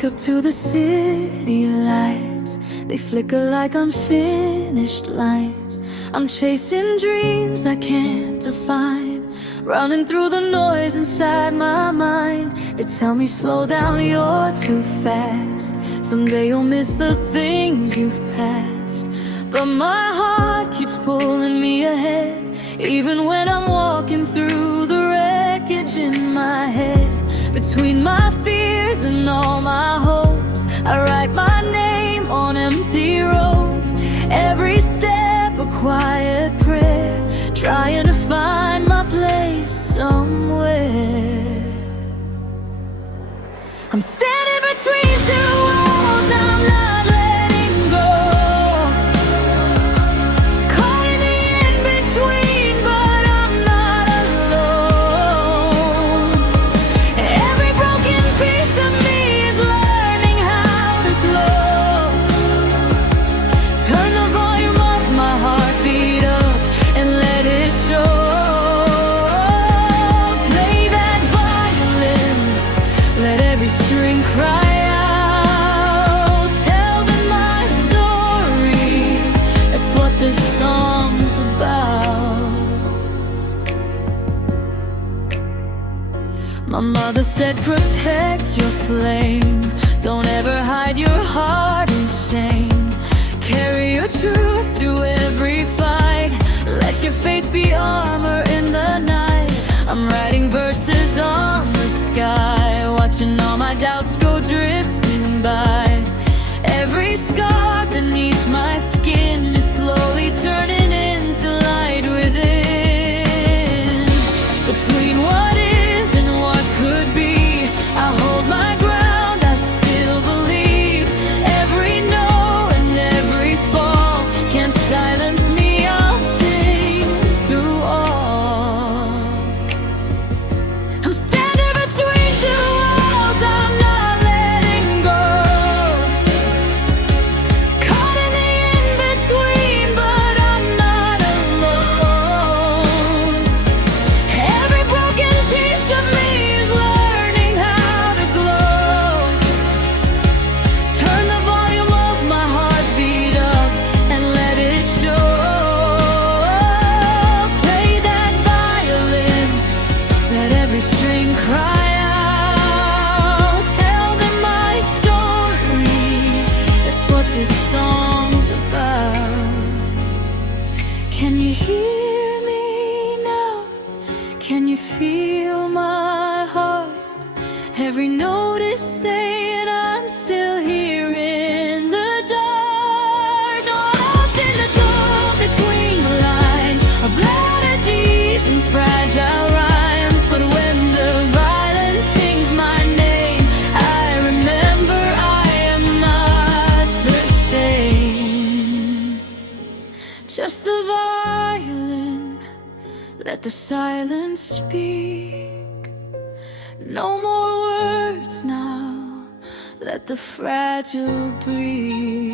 wake up to the city lights. They flicker like unfinished lines. I'm chasing dreams I can't define, running through the noise inside my mind. They tell me slow down, you're too fast. Someday you'll miss the things you've passed. But my heart keeps pulling me ahead, even when I'm walking through the wreckage in my head. Between my fears and all my hopes, I write my name on empty roads. Every step a quiet prayer, trying to find my place somewhere. I'm standing between two walls, I'm not letting go. Caught in the in-between, but I'm not alone. Every broken piece of me is learning how to glow. Turn the volume of my heartbeat up and let it show. Play that violin, let every string cry out. Tell them my story, that's what this song's about. My mother said protect your flame, don't ever hide your heart in shame. Carry your truth through every fight, let your faith be armor in the night. I'm writing verses on the sky, watching all my doubts go drifting by. Every scar beneath my skin is slowly turning into light within. Between what is and what could be, I hold my ground, I still believe. Every no and every fall can't silence me, I'll sing through all. I'm standing between two worlds, I'm not letting go. Caught in the in-between, but I'm not alone. Every broken piece of me is learning how to glow. Turn the volume of my heartbeat up and let it show. Play that violin, let every string cry out. Tell them my story, that's what this song's about. Can you hear me now? Can you feel my heart? Every note is saying I'm still here in the dark. No, I'm up in the dark between the lines of melodies and fragile rhymes. But when the violence sings my name, I remember I am not the same. Just the violin, let the silence speak. No more words now, let the fragile breathe.